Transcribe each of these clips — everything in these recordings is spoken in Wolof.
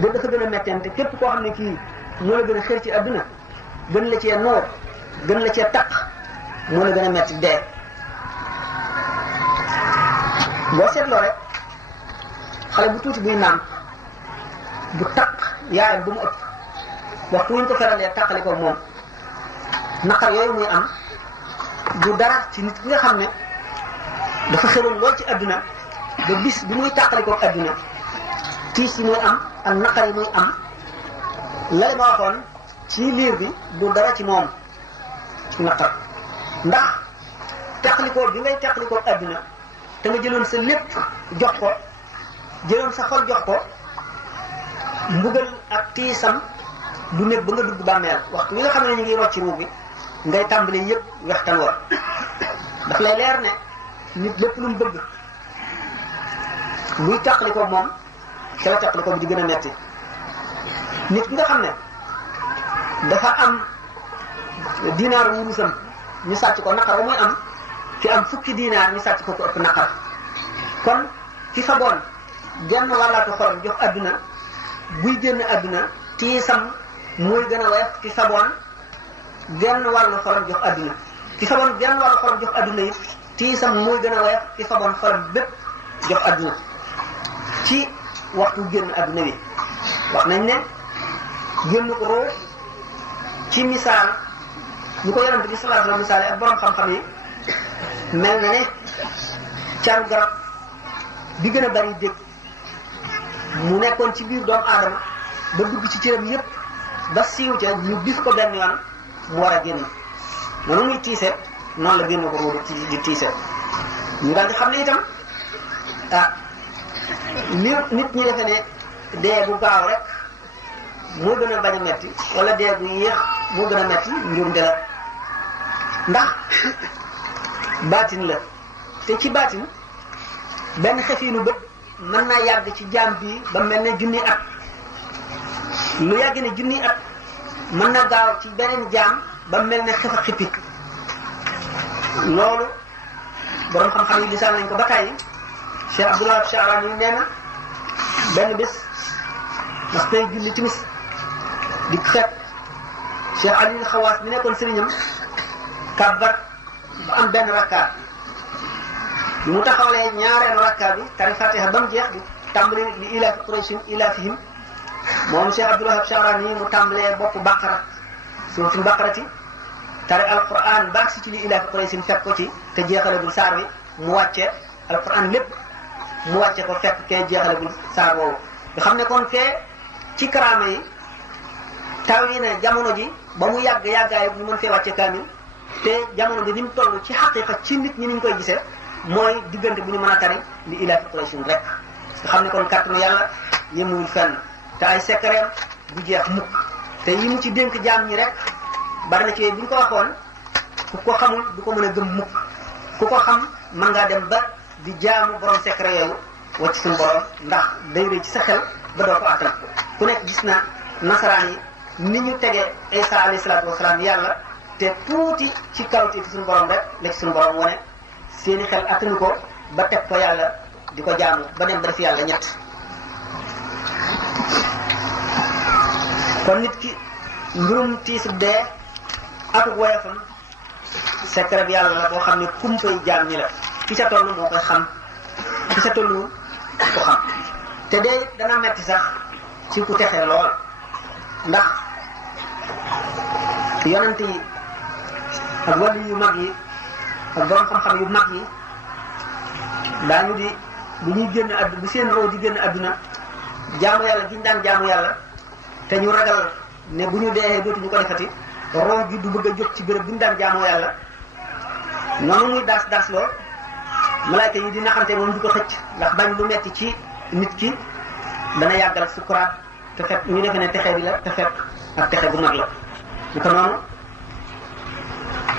dafa gën a mettente képp koo xam ne kii moo la gën a xër ci adduna gën la cee noor gën la cee taq moo la gën a metti dee. boo seetloo rek xale bu tuuti buy naan bu taq yaayam bu mu ëpp waxtu wuñ ko feralee taqali ko moom naqar yooyu muy am du dara ci nit ki nga xam ne dafa xëroon lool ci adduna ba bis bi muy taqali ko adduna tiis yi muy am ak naqar yi muy am la ma waxoon ci liir bi du dara ci moom ci naqar ndax taqalikoo bi ngay taqalikoo adduna te nga jëloon sa lépp jox ko jëloon sa xol jox ko mbugal ak tiisam du nekk ba nga dugg bàmmeel waxtu wi nga xam ne ñu ngi rocci ruu bi ngay tàmbali yëpp wextan war daf lay leer ne nit lépp lu mu bëgg muy taqalikoo moom te la taqalikoo bi di gën a metti nit ki nga xam ne dafa am dinaar wurusam ñu sàcc ko naqar ba muy am fi am fukki dinaar ñu sàcc ko ko ëpp naqar kon fi fa boon genn wàllaatu xorom jox adduna buy génn adduna tiisam mooy gën a woyof fi fa boon genn wàllu xorom jox adduna fi fa boon genn wàllu xorom jox adduna it tiisam mooy gën a woyof fi fa boon xorom bépp jox adduna ci waxtu génn adduna bi wax nañ ne génn ko roo ci misaal ñu ko yonante bi sallallahu alayhi wa sallam misaal ak borom xam-xam yi mel na ne caru garab bi gën a bari dégg mu nekkoon ci biir doomu aadama ba dugg ci cëram yépp ba siiw ca ñu bis ko benn yoon mu war a génn noonu muy tiise noonu la génn ko ruudu di tiise ñu daal di xam ne itam li nit ñi defe ne dee bu gaaw rek moo gën a bañ a metti wala dee bu yéex moo gën a metti njuumte la ndax baatin la te ci baatin benn xefiinu bët mën naa yàgg ci jaam bi ba mel ne junni at lu yàgg ne junni at mën na gaaw ci beneen jaam ba mel ne xef a xippi loolu borom xam-xam yi lisaan nañ ko ba tàyyi Cheikh Abdullah Charani nee na benn bés mas tay julli timis di fekk Cheikh Ali Xawaas bi nekkoon sëriñam kàbbar ba am benn rakkaat bi mu taxawlee ñaareelu rakkaat bi tari Fatiha ba mu jeex di tàmbali li ilaafi Qurayshin ilaafihim moom Cheikh Abdullah Charani mu tàmbalee bopp Baqara suuratul Baqarati tari alquran baax si ci li ilaafi Qurayshin fekk ko ci te jeexalagul saar bi mu wàcce alquran lépp mu wàcce ko fekk kee jeexalagul saar woowu nga xam ne kon fee ci karaama yi taw yi ne jamono ji ba mu yàgg yàggaay ñu mën fee wàcce kaamil te jamono bi ni mu toll ci xaqiqa ci nit ñi ni ñu koy gisee mooy diggante bu ñu mën a tari li ilaafi Qurayshin rek nga xam ne kon kàttanu yàlla yemuwul fenn te ay sekkareem bu jeex mukk te yi mu ci dénk jaam ñi rek bari na ci bu ñu ko waxoon ku ko xamul du ko mën a gëm mukk ku ko xam mën ngaa dem ba di jaamu borom secret yooyu wacc suñu borom ndax day rëy ci sa xel ba doo ko attan ku nekk gis na nasaraan yi ni ñu tegee Isa alayhi salaatu wasalaam yàlla te tuuti ci kawti ci suñu borom rek la ci suñu borom wane seeni xel attanu ko ba teg ko yàlla di ko jaamu ba dem ba def yàlla ñett kon nit ki mbirum tiisu dee ak woyofam secret bi yàlla la boo xam ne kumpay jaam ñi la ki ca toll moo koy xam ki ca tollu ko xam te dee dana metti sax ci ku texee lool ndax yonent yi ak wàllu yu mag yi ak borom xam-xam yu mag yi daañu di bu ñuy génn àdduna bu seen roo di génn àdduna jaamu yàlla gi ñu daan jaamu yàlla te ñu ragal ne bu ñu dee dootuñu ko defati roo gi du bëgg a jóg ci béréb bu ñu daan jaamoo yàlla noonu muy daas lool malaayka yi di naxante moom di ko xëcc ndax bañ lu metti ci nit ki dana yàggal sukuraat te fekk ñu defe ne texe bi la te fekk ak texe bu mag la ñu ko noonu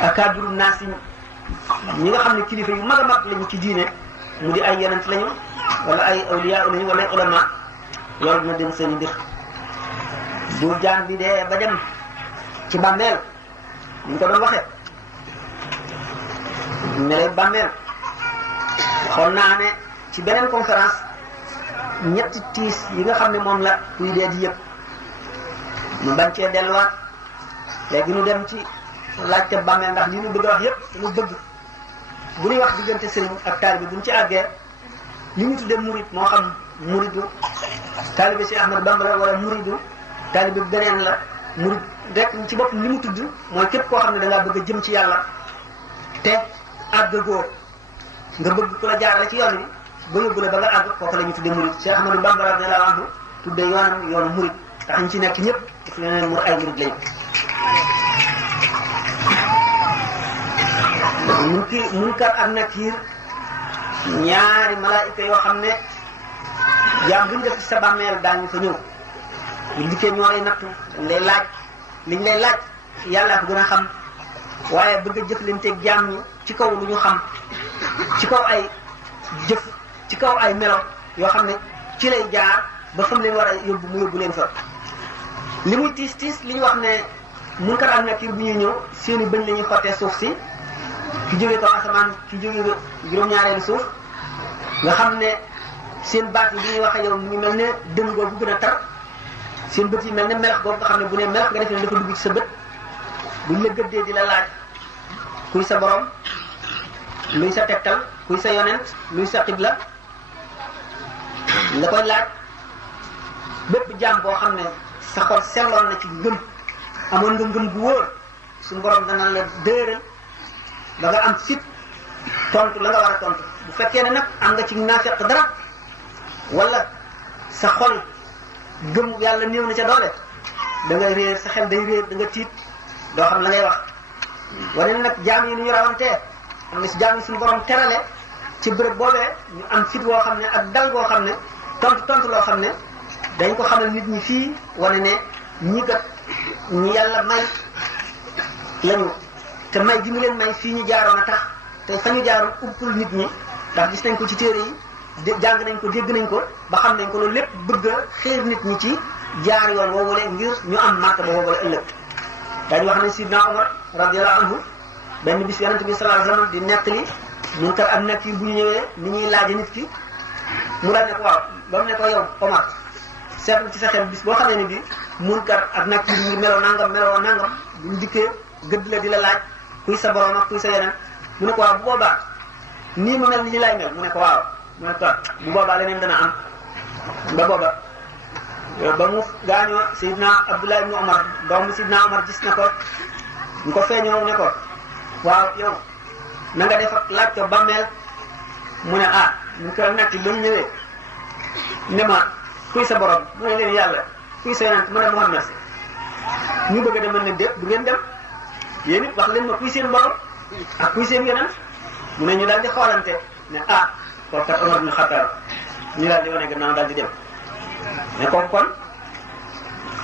akaabiru naas ñi nga xam ne kilifa yu mag a mag lañu ci diine mu di ay yonent lañu wala ay awliya lañu wala ay ulama loolu dina dem seen mbir bu jaan bi dee ba dem ci bàmmeel ñu ko doon waxee ne lay bàmmeel xool naa ne ci beneen conférence ñetti tiis yi nga xam ne moom la kuy dee di yëpp mu bañ cee delluwaat léegi ñu dem ci laajte bàmmeel ndax li ñu bëgg a wax yëpp lu bëgg bu ñuy wax diggante sëriñ ak taalibe buñ ci àggee li ñu tuddee murid moo xam muridu taalibe si Ahmad Bamba la wala muridu taalibe beneen la murid rek ci bopp li mu tudd mooy képp koo xam ne da ngaa bëgg a jëm ci yàlla te àgg góor nga bëgg ku la jaarale ci yoon bi ba yóbbu la ba nga àgg kooku la ñu tuddee murid Cheikh Ahmadou Bamba radiyallahu anhu tuddee yoonam yoonu murid ndax ñu ci nekk ñëpp daf leen mur ay murid lañu. Munkar ak Nakiir ñaari malaayika yoo xam ne jaam bu ñu def ci sa bàmmeel daañu fa ñëw bu dikkee ñoo lay nattu dañ lay laaj liñ lay laaj yàllaa ko gën a xam waaye bëgg a jëflanteeg jaam ñi ci kaw lu ñu xam ci kaw ay jëf ci kaw ay melo yoo xam ne ci lay jaar ba fam leen war a yóbbu mu yóbbu leen fa li muy tiis tiis li ñu wax ne Munkar ak Nakiir bu ñuy ñëw seeni bëñ la ñuy xottee suuf si ki jógee kaw asamaan ki jógee juróom-ñaareelu suuf nga xam ne seen baat yi bu ñuy waxee yow mu ngi mel ne dënn boobu gën a tar seen bët yi mel ne melax boobu nga xam ne bu ne melax nga defee ne dafa dugg ci sa bët buñ la gëddee di la laaj kuy sa borom luy sa tegtal kuy sa yonent luy sa xibla nga koy laaj bépp jaam boo xam ne sa xol selloon na ci ngëm amoon nga ngëm gu wóor suñu borom dana la dëëral ba nga am fit tontu la nga war a tontu bu fekkee ne nag am nga ci naafeq dara wala sa xol gëm yàlla néew na ca doole da ngay réer sa xel day réer da nga tiit doo xam la ngay wax. wane nag jaam yi nu ñu rawantee am na si jaam yi suñu borom terale ci bërëb boobee ñu am fit woo xam ne ak dal boo xam ne tontu loo xam ne dañ ko xamal nit ñi fii wane ne ñi kat ñi yàlla may lañu te may gi mu leen may fii ñu jaaroon a tax te fa ñu jaaroon uppul nit ñi ndax gis nañ ko ci téere yi jàng nañ ko dégg nañ ko ba xam nañ ko loolu lépp bëgg a xeer nit ñi ci jaar yoon woowule ngir ñu am marka ba woowule ëllëg. dañu wax ne Sidna Omar radiyallahu anhu benn bis yonente bi sallallahu alayhi wasallam di nettali Munkar ak Nakiir bu ñu ñëwee ni ñuy laaje nit ki mu daal ne ko waaw ba mu ne ko yow Omar seetlu ci sa xel bis boo xamee ne bi Munkar ak Nakiir ñu meloo nangam bu ñu dikkee gëdd la di la laaj kuy sa borom ak kuy sa yeneen mu ne ko waaw bu boobaa nii ma mel ni ñu lay mel mu ne ko waaw mu ne ko bu boobaa leneen dana am ba booba ba mu gaañoo Seydina Abdullah ibn Omar doomu Seydina Omar gis na ko ñu ko feeñoo ne ko waaw yow na nga def ak laaj ko bàmmeel mu ne ñu ko nekk ba mu ñëwee ne ma kuy sa borom mu ne leen yàlla kuy sa yonent mu ne Muhammad ñu bëgg a dem ne déet du ngeen dem yéen it wax leen ma kuy seen borom ak kuy seen yonent mu ne ñu daal di xoolante ne kooku kat Omar ibn Khattab ñu daal di wane gannaaw daal di dem mais kooku kon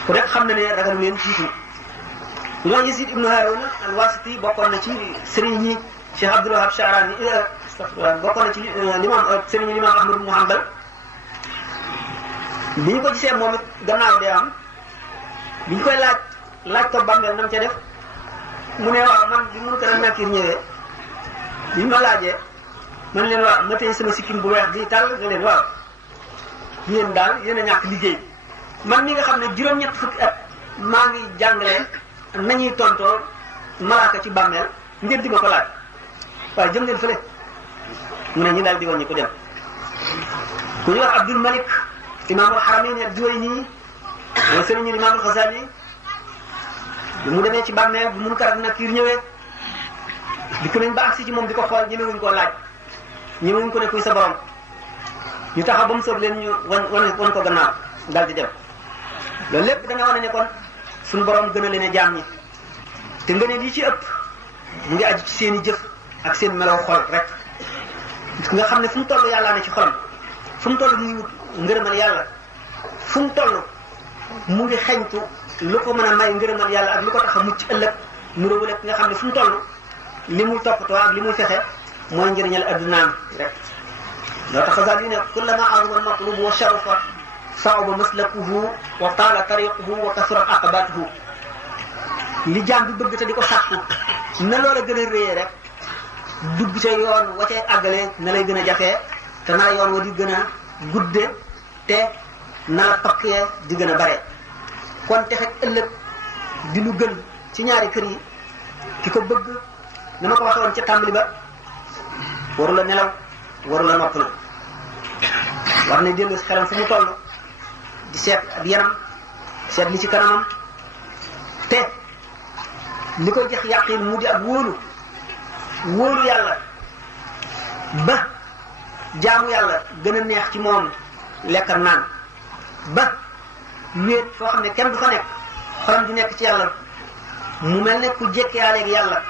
ku nekk xam na ne ragalu leen jiitu ñoo Yazid ibn Harun al-Wasiti bokkoon na ci sëriñ ñi Cheikh Abdul Wahab Sha'rani bokkoon na ci sëriñ ñi Imam Ahmad ibn Hanbal bi ñu ko gisee moom it gannaaw dee am bi ñu koy laaj ko bàmmeel nam ca def mu ne waaw man bi Munkar ak Nakiir ñëwee bi ma laajee man leen waaw ma tey sama sikkim bu weex bi tàll nga leen waaw yéen daal yéen a ñàkk liggéey man mi nga xam ne juróom-ñett fukki at maa ngi jàngale nañuy tontoo malaaka ci bàmmeel ngeen di ma ko laaj waaye jëm leen fële mu ne ñu daal di wàññi ko dem ku ñu wax Abdul Malik imaamul Haramayn ad-Duwayni mooy sëriñu imaamul Ghazali bi mu demee ci bàmmeel bu Munkar ak Nakiir ñëwee dikk nañ ba agsi ci moom di ko xool ñemewuñ koo laaj ñemewuñ ko ne kuy sa borom ñu taxaw ba mu soob leen ñu wan ko gannaaw daal di dem loolu lépp dana wane ne kon suñu borom gën a leen a jaam ñi te nga ne lii ci ëpp mu ngi aju ci seen i jëf ak seen melaw xol rek nga xam ne fu mu toll yàllaa ne ci xolam fu mu toll mu ngi wut ngërëmal yàlla fu mu toll mu ngi xeñtu lu ko mën a may ngërëmal yàlla ak lu ko tax a mucc ëllëg mu réwul ak nga xam ne fu mu toll li muy toppatoo ak li muy fexe mooy njëriñal addunaam rek loo tax Ghazali ne kullama azuma al-matlub wa sharafa sa'uba maslakuhu wa taala tariquhu wa kasurat aqabatuhu li jaam bi bëgg te di ko sàkku na loola gën a réyee rek dugg ca yoon wa cay àggale na lay gën a jafee te na yoon wa di gën a gudde te na la pakkee di gën a bare kon texe ëllëg di lu gën ci ñaari kër yi ki ko bëgg ni ma ko waxee woon ca tàmbali ba waru la nelaw waru la nopp na war na dellu si xelam fu mu toll di seet ak yaram seet li ci kanamam te li koy jox yàqin mu di ak wóolu yàlla ba jaamu yàlla gën a neex ci moom lekk ak naan ba wéet foo xam ne kenn du fa nekk xolam di nekk ci yàlla mu mel ne ku jekkiyaaleeg yàlla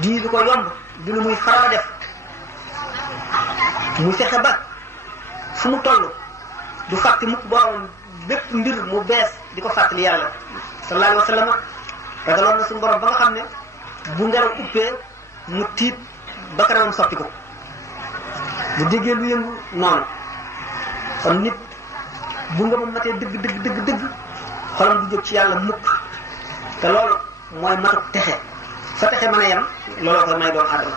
di lu ko yomb di lu muy faral a def muy fexe ba fu mu toll du fàtte mukk borom bépp mbir mu bees di ko fàttali yàlla sallallahu alayhi wa sallam ragaloon na suñu borom ba nga xam ne bu ngelaw uppee mu tiit ba kanamam soppi ko bu déggee lu yëngu noonu kon nit bu nga ma matee dëgg xolam du jóg ci yàlla mukk te loolu mooy matuk texe fa texe mën a yem looloo koy may doomu aadama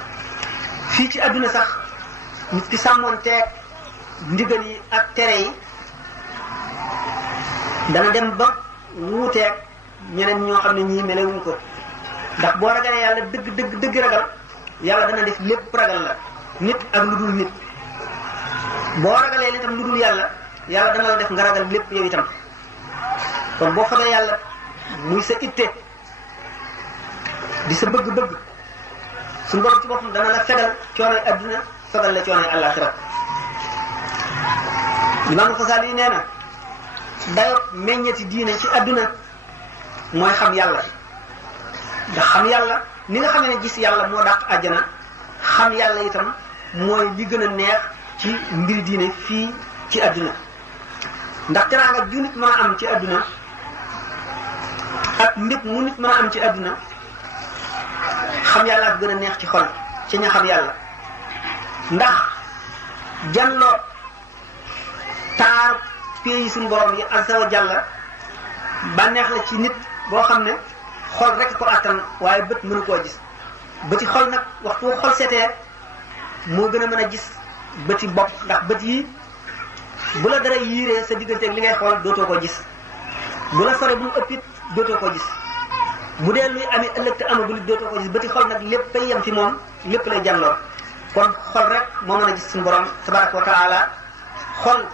fii ci àdduna sax nit ki sàmmoon teeg ndigal yi ak tere yi dana dem ba wuuteeg ñeneen ñoo xam ne ñii melewuñ ko ndax boo ragalee yàlla dëgg ragal yàlla dana def lépp ragal la nit ak lu dul nit boo ragalee itam lu dul yàlla yàlla dana la def nga ragal lépp yow itam kon boo xamee yàlla muy sa itte di sa bëgg-bëgg suñu borom ci boppam dana la fegal coonoy adduna fegal la coonoy àllaaxira Imaam Xasaali yi nee na dayo meññeti diine ci adduna mooy xam yàlla ndax xam yàlla ni nga xam ne gis yàlla moo dàq àjjana xam yàlla itam mooy li gën a neex ci mbiri diine fii ci adduna ndax teraanga ju nit mën a am ci adduna ak mbir mu nit mën a am ci adduna xam yàlla ak gën a neex ci xol ci ña xam yàlla ndax janloo taar pays suñu borom yi azza wa jalla bànneex la ci nit boo xam ne xol rek ko attan waaye bët mënu koo gis bëti xol nag waxtu xol seetee moo gën a mën a gis bëti bopp ndax bët yi bu la dara yiiree sa digganteeg li ngay xool dootoo ko gis bu la sore bu mu ëppit dootoo ko gis bu dee luy amee ëllëg te amagul dootoo ko gis bëti xol nag lépp ay yem fi moom lépp lay jànloo kon xol rek moo mën a gis suñu borom tabaraka wa taala xol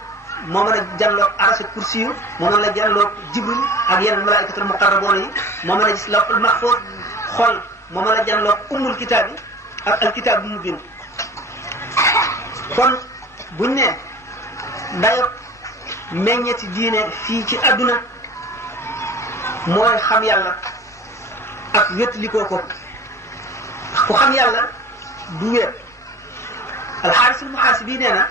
moo mën a jànloo arasa kursi yu moo mën a jànloo jibril ak yeneen malaikatul muqarraboon yi moo mën a gis lawhul mahfuz xol moo mën a jànloo ummul kitaab yi ak alkitaab bu mu bind kon buñ ne dayo meññeti diine fii ci adduna mooy xam yàlla ak wétlikoo ko ku xam yàlla du wéet alxaarisul muhaasibi nee na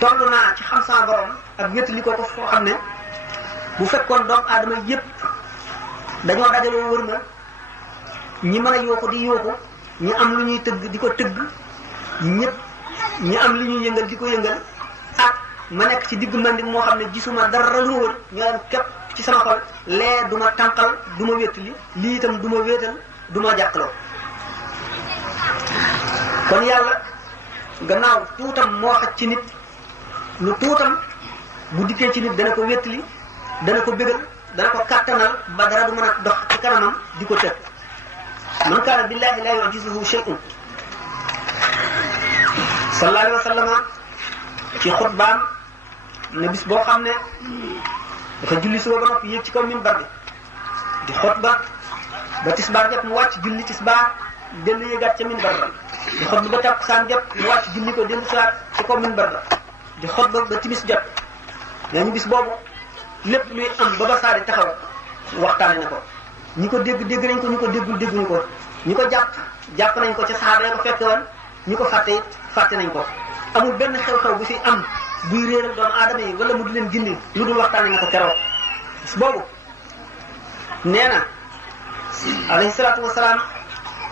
toll naa ci xam sama borom ak wétlikoo ko foo xam ne bu fekkoon doomu aadama yépp dañoo dajaloo wër ma ñi mën a yooxu di yooxu ñi am lu ñuy tëgg di ko tëgg ñëpp ñi am lu ñuy yëngal di ko yëngal ak ma nekk ci digg mandi moo xam ne gisuma dara lu wër ñoo képp ci sama xol lee du ma tànqal du ma wétali lii itam du ma wéetal du ma jàkkaloo kon yàlla gannaaw tuutam moo xaj ci nit lu tuutam bu dikkee ci nit dana ko wétali dana ko bégal dana ko kàttanal ba dara du mën a dox ci kanamam di ko tëg man kaana billahi la yu'jizuhu shay'un sallallahu alayhi wa sallam ci xutbaam ne bis boo xam ne dafa julli suba ba noppi yéeg ci kaw minbar bi di xutba ba tisbaar jot mu wàcc julli tisbaar dellu yéegaat ca minbar ba di xutba ba takkusaan jot mu wàcc julli ko dellu siwaat ci kaw minbar ba di xutba ba timis jot nee ñu bis boobu lépp luy am ba ba saa di taxaw waxtaane na ko ñi ko dégg dégg nañ ko ñi ko déggul dégguñu ko ñi ko jàpp nañ ko ca saxaaba ya ko fekke woon ñi ko fàtte it fàtte nañ ko amul benn xew-xew bu fi am buy réeral doomu aadama yi wala mu di leen gindi lu dul waxtaane na ko keroog bis boobu nee na alayhi salaatu wasalaam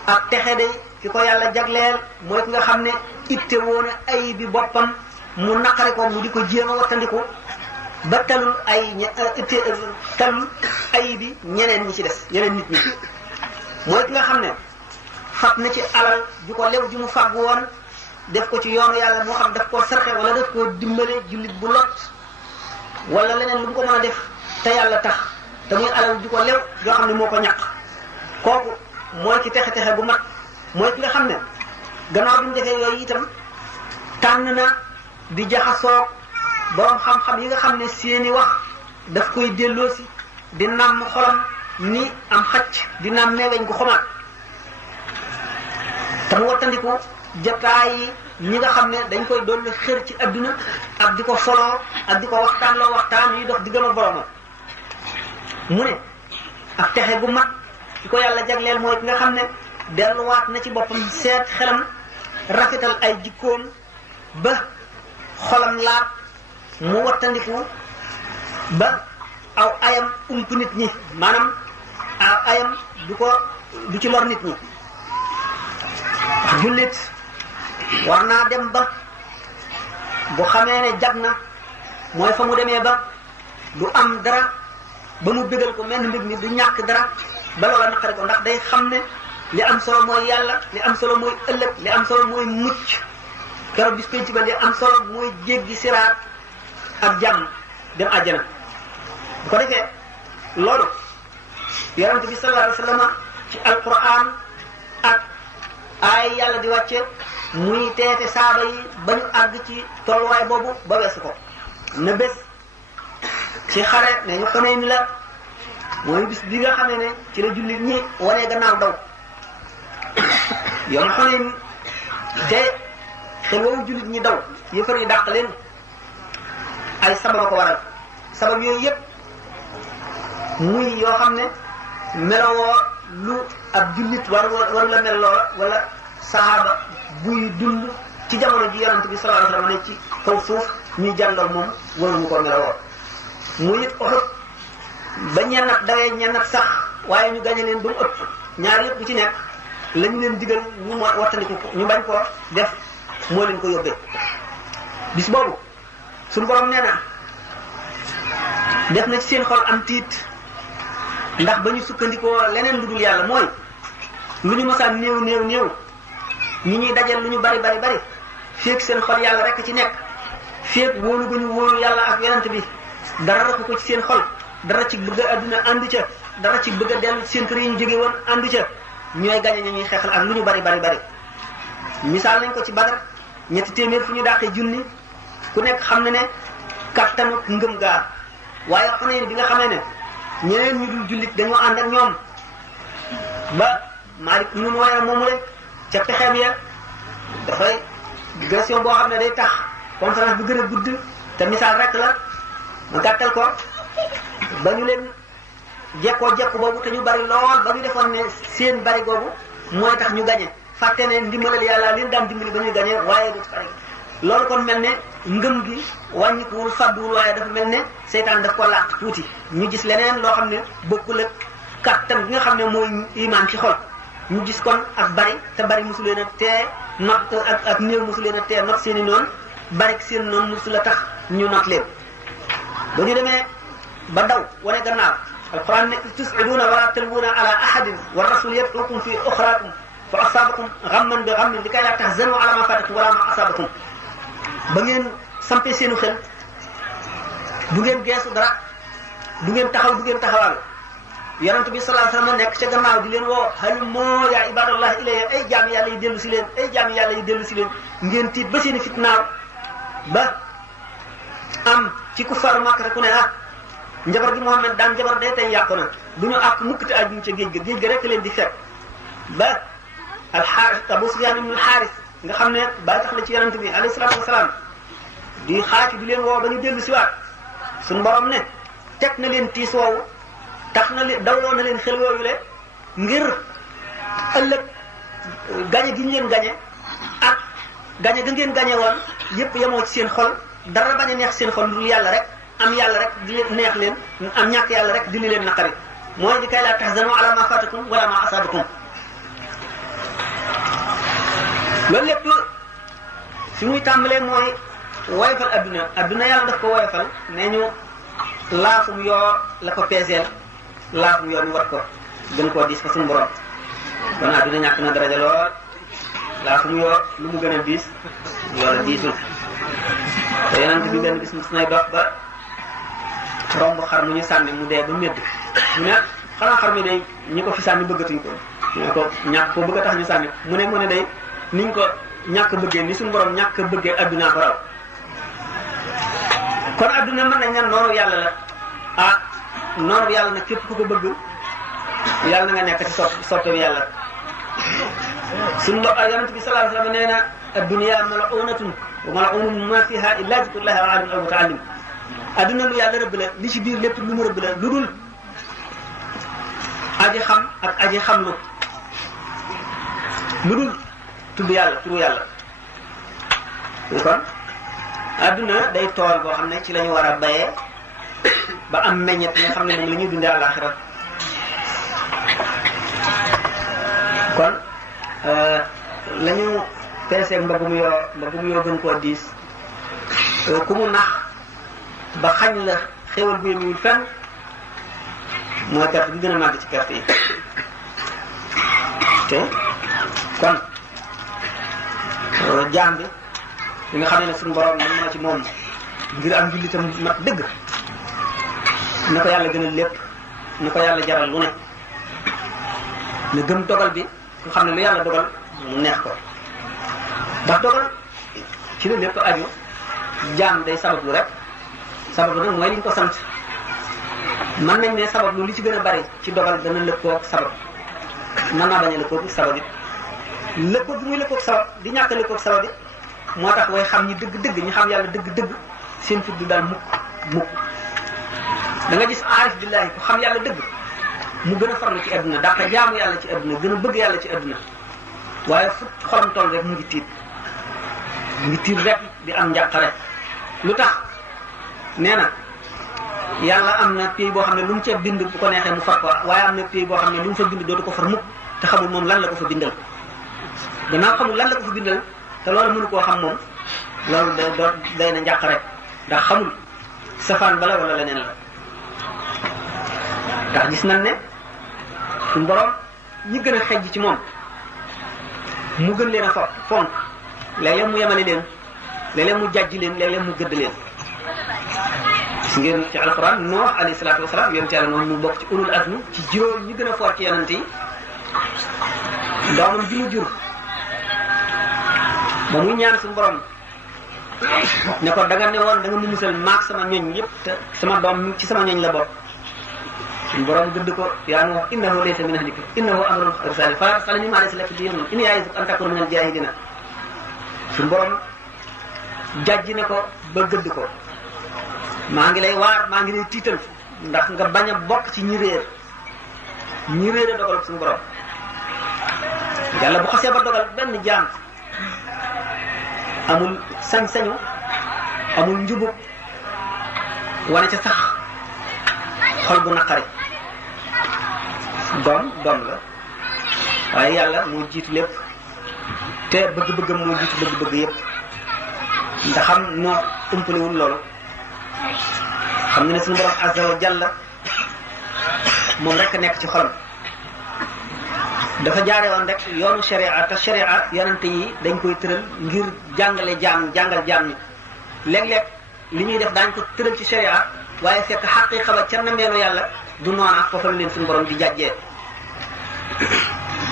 ak texe day ki ko yàlla jagleel mooy ki nga xam ne itte woon ay bi boppam mu naqari ko mu di ko jéem a wattandiku ba talul talul ay bi ñeneen ñi ci des ñeneen nit ñi mooy ki nga xam ne fat na ci alal ju ko lew ju mu fàgg woon def ko ci yoonu yàlla moo xam daf koo sarxe wala daf koo dimbale jullit bu lot wala leneen lu mu ko mën a def te yàlla tax te muy alal di ko lew yoo xam ne moo ko ñàq kooku mooy ki texe-texe bu mat mooy ki nga xam ne gannaaw bi mu defee yooyu itam tànn na di jaxasoo borom xam-xam yi nga xam ne seeni wax daf koy delloosi di nàmm xolam ni am xacc di nàmmee weñ gu xomaat te mu wattandiku jataay yi ñi nga xam ne dañ koy doon xër ci adduna ak di ko soloo ak di ko waxtaan yi dox di gëm a boromam mu ne ak texe gu mat ki ko yàlla jagleel mooy ki nga xam ne delluwaat na ci boppam seet xelam rafetal ay jikkoom ba xolam laab mu wattandiku ba aw ayam ump nit ñi maanaam aw ayam du ci lor nit ñi jullit war naa dem ba bu xamee ne jag na mooy fa mu demee ba du am dara ba mu bégal ko menn mbir mi du ñàkk dara ba loola naqari ko ndax day xam ne li am solo mooy yàlla li am solo mooy ëllëg li am solo mooy mucc keroog bis penc ba li am solo mooy jéggi siraat ak jàmm dem àjjana bu ko defee loolu yonent bi sallallahu alayhi wa sallam ci alquran ak ay yàlla di wàcce muy teete saaba yi ba ñu àgg ci tolluwaay boobu ba weesu ko na bés ci xare ne ñu xamee ni la mooy bis bi nga xamee ne ci la jullit ñi wanee gannaaw daw yoon xamee ni te xel woowu jullit ñi daw yëfar yi dàq leen ay sababa ko waral sabab yooyu yëpp muy yoo xam ne melowoo lu ab jullit war la mel loola wala sahaaba buy dund ci jamono ji yonent bi sallallahu alayhi wa sallam ne ci kaw suuf ñuy jàngal moom waruñu ko melowoo muy it Uhud ba ñennat dawee ñennat sax waaye ñu gañe leen ba mu ëpp ñaar yëpp bu ci nekk la ñu leen digal ñu wattandiku ko ñu bañ koo def moo leen ko yóbbee bis boobu suñu borom nee na def na ci seen xol am tiit ndax ba ñu sukkandikoo leneen lu dul yàlla mooy lu ñu mësaan néew ñi ñuy dajal lu ñu bari féeg seen xol yàlla rek ci nekk féeg wóolu ba ñu wóolu yàlla ak yonent bi dara rakk ko ci seen xol dara ci bëgg a adduna àndu ca dara ci bëgg a dellu ci seen kër yi ñu jóge woon àndu ca ñooy gañe ña ñuy xeexal ak lu ñu bari misaal nañ ko ci Badar 200 fu ñu dàqee junni ku nekk xam na ne kattanu ngëm gaar waaye Xunayn bi nga xamee ne ñeneen ñu dul jullit dañoo ànd ak ñoom ba Maalik ibn Nuwayra moomu rek ca pexeem ya dafay digression boo xam ne day tax conférence bu gën a gudd te misaal rek la ma gàttal ko ba ñu leen jekkoo jekku boobu te ñu bari lool ba ñu defoon ne seen bari googu mooy tax ñu gañe fàtte ne ndimbalal yàlla leen daan dimbali ba ñuy gañe waaye du bari loolu kon mel ne ngëm gi wàññikuwul fàdduwul waaye dafa mel ne seytaan daf ko làq tuuti ñu gis leneen loo xam ne bokkul ak kattan bi nga xam ne mooy imaan ci xol ñu gis kon ak bari te bari mosu leen a tee not ak néew mosu leen a tee not seen i noonu bari seen noonu mosu la tax ñu not leen ba ñu demee ba daw wane gannaaw alquran ne tusiduuna wala talbuuna ala ahadin wa rasul yad'ukum fi uxraakum fa asaabakum ghamman bi ghammin li kay laa tahzanu ala ma fatakum wala ma asaabakum ba ngeen sampee seenu xel du ngeen geesu dara du ngeen taxaw du ngeen taxawal yonent bi sallallahu alayhi wasallam nekk ca gannaaw di leen woo halumma ya ibadallah ilayya ay jaami yàlla yi dellu si leen ay jaami yàlla yi dellu si leen ngeen tiit ba seeni fitnaaw ba am ci ku faru Makka ku ne njabar gi Muhammad daan njabar day tey yàqu na du ñu àkk mukk te aju ca géej ga rek leen di fekk ba alxaaris Abu Sufyaan ibn alxaaris nga xam ne bàyyi tax la ci yonent bi alayhi salaatu wasalaam di xaaci di leen woo ba ñu dellu si waat suñu borom ne teg na leen tiis woowu tax na leen dawloo na leen xel woowu le ngir ëllëg gañe gi ñu leen gañe ak gañe ga ngeen gañe woon yépp yemoo ci seen xol dara bañ a neex seen xol lu yàlla rek am yàlla rek di leen neex leen am ñàkk yàlla rek di li leen naqari mooy di kay laa tahzanu ala ma fatakum wala ma asabakum loolu lépp fi muy tàmbalee mooy woyofal adduna yàlla daf ko woyofal nee ñu laafum yoo la ko peeseel laafum yoo ñu war ko gën koo diis fa suñu borom kon adduna ñàkk na daraja lool laa fu mu yoo lu mu gën a diis loola diisul te yonent bi benn bis mos nay dox ba romb xar mu ñu sànni mu dee ba médd mu ne xanaa xar mi day ñi ko fi sànni bëggatuñ ko ñu ne ko ñàkk ko bëgg a tax ñu sànni mu ne day niñ ko ñàkk bëggee ni suñu borom ñàkk bëggee addunaa ko raw kon adduna mën nañ ne noonu yàlla la ah noonu yàlla nag képp ku ko bëgg yàlla na nga nekk ci soppe bi yàlla suñu yonent bi sallallahu alayhi wa sallam nee na ad-dunya mal'unatun wa mal'unun ma fiha illa zikrullahi wa alim aw muta'allim adduna lu yàlla rëbb la li ci biir lépp lu mu rëbb la lu dul aji xam ak aji xamlu lu dul tudd yàlla turu yàlla kon adduna day tool boo xam ne ci la ñu war a bayee ba am meññet nga xam ne moom la ñuy dundee àllaaxira kon la ñu peeseeg mbagg mu yoo gën koo diis ku mu nax ba xañ la xéwal bu yemul fenn mooy perte bi gën a màgg ci perte yi te kon jaam bi li nga xam ne suñu borom mën na ci moom ngir am jullitam mat dëgg na ko yàlla gënal lépp na ko yàlla jaral lu ne na gëm dogal bi nga xam ne lu yàlla dogal mu neex ko ndax dogal ci la lépp aju jaam day sabablu rek sabablu nag mooy li ñu ko sant mën nañ ne sabablu li ci gën a bari ci dogal dana lëkkoog sabab mën naa bañ a lëkkoog sabab it lëkkoog bi muy lëkkoog sabab di ñàkk a lëkkoog sabab it moo tax way xam ñi dëgg-dëgg ñi xam yàlla dëgg-dëgg seen fit du daal mukk da nga gis aarif billahi ku xam yàlla dëgg mu gën a farlu ci adduna dafa jaamu yàlla ci adduna gën a bëgg yàlla ci adduna waaye fu xolam toll rek mu ngi tiit rek di am njàqare lu tax nee na yàlla am na pays boo xam ne lu mu ca bind bu ko neexee mu far ko waaye am na pays boo xam ne lu mu fa bind dootu ko far mukk te xamul moom lan la ko fa bindal gannaaw xamul lan la ko fa bindal te loolu mënu koo xam moom loolu day na njàqare ndax xamul safaan bala wala leneen la ndax gis nañ ne suñu borom ñi gën a xejj ci moom mu gën leen a fonk léeg-léeg mu yemale leen léeg-léeg mu jàjj leen léeg-léeg mu gëdd leen gis ngeen ci alquran Nuux alayhi salaatu wasalaam yonent yàlla noonu mu bokk ci ulul azmi ci juróom ñi gën a foor ci yonent yi doomam ji mu jur ba muy ñaan suñu borom ne ko da nga ne woon da nga mu musal maag sama ñoñ yëpp te sama doom ci sama ñoñ la bokk suñu borom gëdd ko yaa Nuux innahu laysa min ahlika innahu amrun ghayru salih fala tas'alni ma laysa laka bihi ilmun inni ya'izuka an takuna min al-jahilina suñu borom jàjj ne ko ba gëdd ko maa ngi lay waar maa ngi lay tiital ndax nga bañ a bokk ci ñi réer a dogal suñu borom yàlla bu xasee ba dogal benn jaam amul sañ-sañu amul njubub wane ca sax xol bu naqari doom la waaye yàlla moo jiitu lépp te bëgg-bëggam moo jiitu bëgg-bëgg yépp ndax xam noo umpalewul loolu xam nga ne suñu borom azza wa jalla moom rek nekk ci xolam dafa jaare woon rek yoonu sharia te sharia yonente yi dañ koy tëral ngir jàngal jaam ñi léeg-léeg li ñuy def daañ ko tëral ci sharia waaye fekk xaqiqa ba ca nammeelu yàlla du noona foofa la leen suñu borom di jàjjee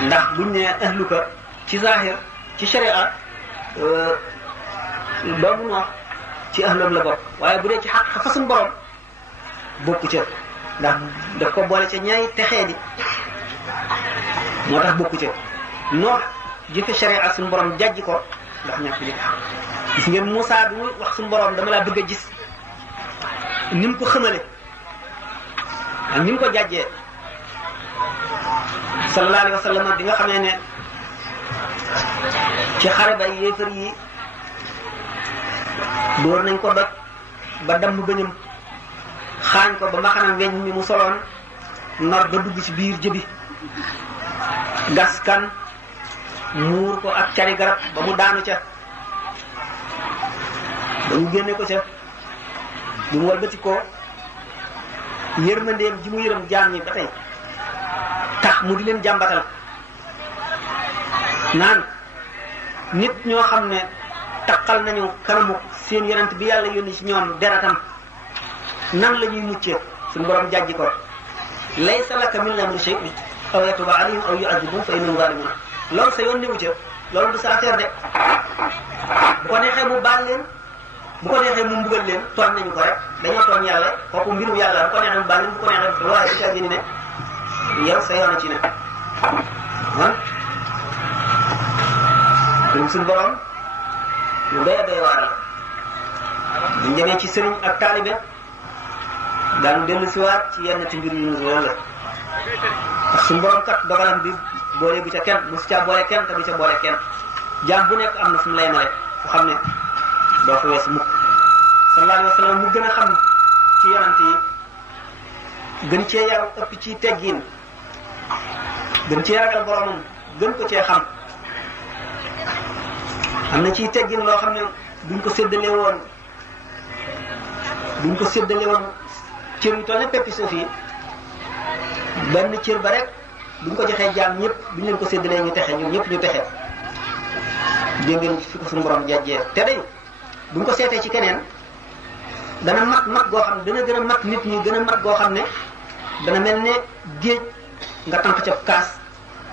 ndax buñ ne ahluka ci zahir ci sharia doomu Nuux ci ahloom la bokk waaye bu dee ci xaqiqa fa suñu borom bokku ca ndax daf ko boole ca ñaay texee di moo tax bokku ca Nuux jëfe sharia suñu borom jàjj ko ndax ñàkk li gis ngeen Moussa bi muy wax suñu borom dama laa bëgg a gis ni mu ko xamale ak ni mu ko jàjjee sallallahu alayhi wa sallam bi nga xamee ne ci xare ba yéefar yi door nañ ko doj ba damm bëñam xaañ ko ba mbaxanam weñ mi mu soloon nor ba dugg ci biir jëbi gas kan muur ko ak cari garab ba mu daanu ca ba ñu génne ko ca bi mu walbati ko yërmandeem ji mu yërëm jaam ñi ba tey tax mu di leen jàmbatal naan nit ñoo xam ne taqal nañu kanamu seen yonent bi yàlla yónni ci ñoom deratam nan la ñuy muccee suñu borom jàjji ko laysa laka min al-amri shay aw yatuba alayhim aw yu'adhibum fa innahum zalimun loolu sa yoon newu ca loolu du sa affaire de bu ko neexee mu baal leen bu ko neexee mu mbugal leen tooñ nañu ko rek dañoo tooñ yàlla kooku mbirum yàlla bu ko neexee mu baal leen bu ko neexee waaye ci ca gini ne yow sa yoon a ci ne ah donc suñu borom lu doy a doy waar la buñ demee ci sëriñ ak taalibe daanu dellu si waat ci yenn ci mbir yu loolu la ndax suñu borom kat dogalam bi boole bu ca kenn bu ca boole kenn te du ca boole kenn jaam bu nekk am na fu mu lay male fu xam ne doo fa wees mukk sallallahu alayhi wa sallam mu gën a xam ci yonent yi gën cee yaru ëpp ci teggiin gën cee ragal boromam gën ko cee xam am na ciy teggin loo xam ne buñ ko séddale woon cër yu toll ne peppi suuf yi benn cër ba rek buñ ko joxee jaam ñëpp buñ leen ko séddalee ñu texe ñun ñëpp ñu texe dégg ngeen fi ko suñu borom jajjee te day buñ ko seetee ci keneen dana mat goo xam ne dana gën a mat nit ñi gën a mat goo xam ne dana mel ne géej nga tànk ca kaas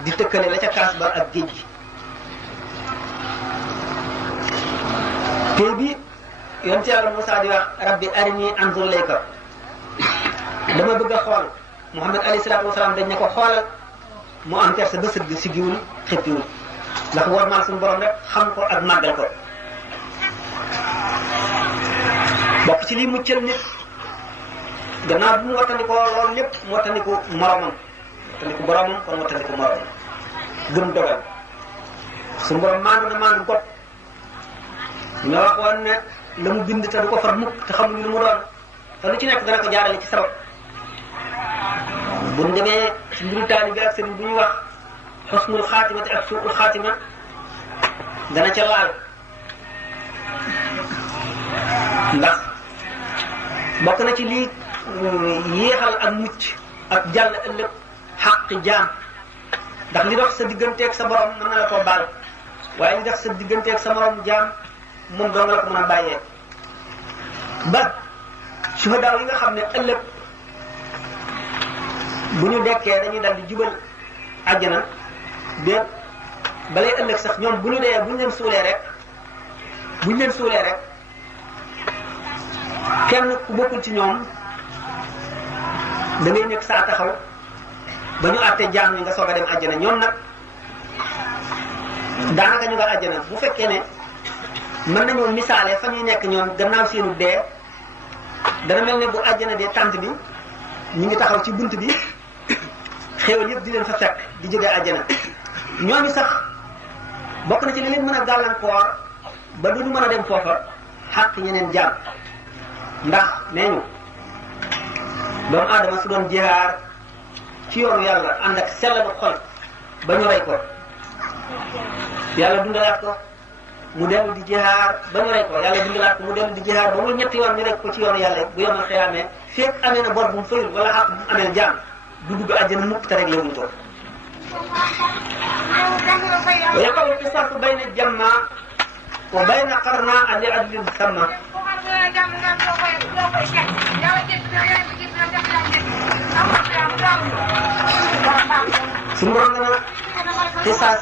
di tëkkale la ca kaas ba ak géej gi tey bi yonent Yàlla Musaa di wax rabbi arini anzur ilayka dama bëgg a xool Muhammad alayhi salaatu wasalaam dañ ne ko xoolal mu am kersa ba sëgg siggiwul xëppiwul ndax war maal suñu borom rek xam ko ak màggal ko bokk ci lii muccal nit gannaaw bu mu wattandikoo loolu lépp mu wattandiku moromam wattandiku boromam kon wattandiku moromam gëm dogal suñu borom maandu na maandu got nga waxoon ne la mu bind te du ko far mukk te xamuñu lu mu doon te lu ci nekk dana ko jaarale ci sabab buñ demee ci mbiru taali bi ak sëriñ bu ñuy wax xusnul xaatima te ak suuqul xaatima dana ca laal ndax bokk na ci lii yéexal ak mucc ak jàll ëllëg xàq jaam ndax li dox sa digganteeg sa borom mën na la koo baal waaye li dox sa digganteeg sa morom jaam moom doo nga la ko mën a bàyyee ba suhadaaw yi nga xam ne ëllëg bu ñu dekkee dañuy dal di jubal àjjana déet balay ëllëg sax ñoom bu ñu dee bu ñu leen suulee rek kenn ku bokkul ci ñoom da ngay nekk saa taxaw ba ñu àttee jaam ñi nga soog a dem àjjana ñoom nag daanaka ñu nga àjjana bu fekkee ne mën nañoo misaale fa ñuy nekk ñoom gannaaw seenu dee dana mel ne bu àjjana dee tànt bi ñu ngi taxaw ci bunt bi xéewal yëpp di leen fa fekk di jógee àjjana ñooñu sax bokk na ci li leen mën a gàllankoor ba duñu mën a dem foofa xàq ñeneen jaam ndax nee ñu doomu aadama su doon jihaar ci yoonu yàlla ànd ak sellalu xol ba ñu rey ko yàlla dundalaat ko mu dellu di jihaar ba ñu rey ko yàlla dundalaat ko mu dellu di jihaar ba mu ñetti yoon ñu rek ko ci yoonu yàlla bu yomal xiyaamee fekk amee na bor bu mu fayul wala xaq bu mu amee jaam du dugg àjjana mukk te rek la wuñ ko wa yaqaw al-qisaasu bayna jamma wa bayna qarna li adlin samma suñu borom dana xisaas